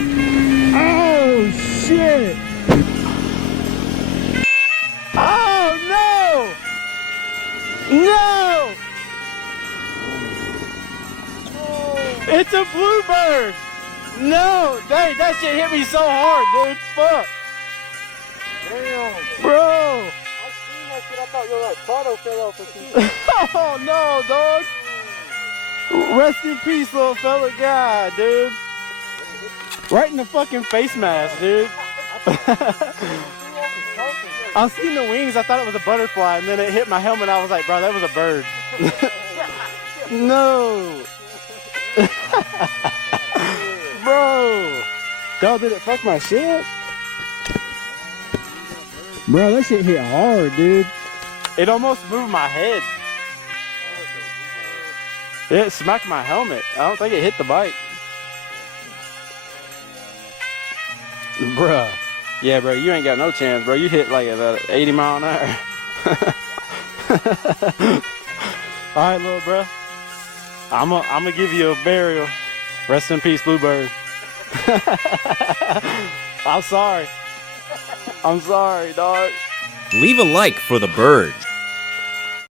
Oh shit! Oh no! No! It's a bluebird! No! Dang, that shit hit me so hard, dude. Fuck! Damn. Bro! I seen that shit. I thought your like Prado fell off or something. Oh no, dog! Rest in peace, little fella. God, dude. Right in the fucking face mask, dude. I seen the wings. I thought it was a butterfly, and then it hit my helmet. I was like, bro, that was a bird. No. Bro. Dog, did it fuck my shit? Bro, that shit hit hard, dude. It almost moved my head. It smacked my helmet. I don't think it hit the bike. Bruh. Yeah, bro, you ain't got no chance, bro. You hit like about 80 mile an hour. All right, little bro. I'm gonna give you a burial. Rest in peace, Bluebird. I'm sorry. I'm sorry, dog. Leave a like for the bird.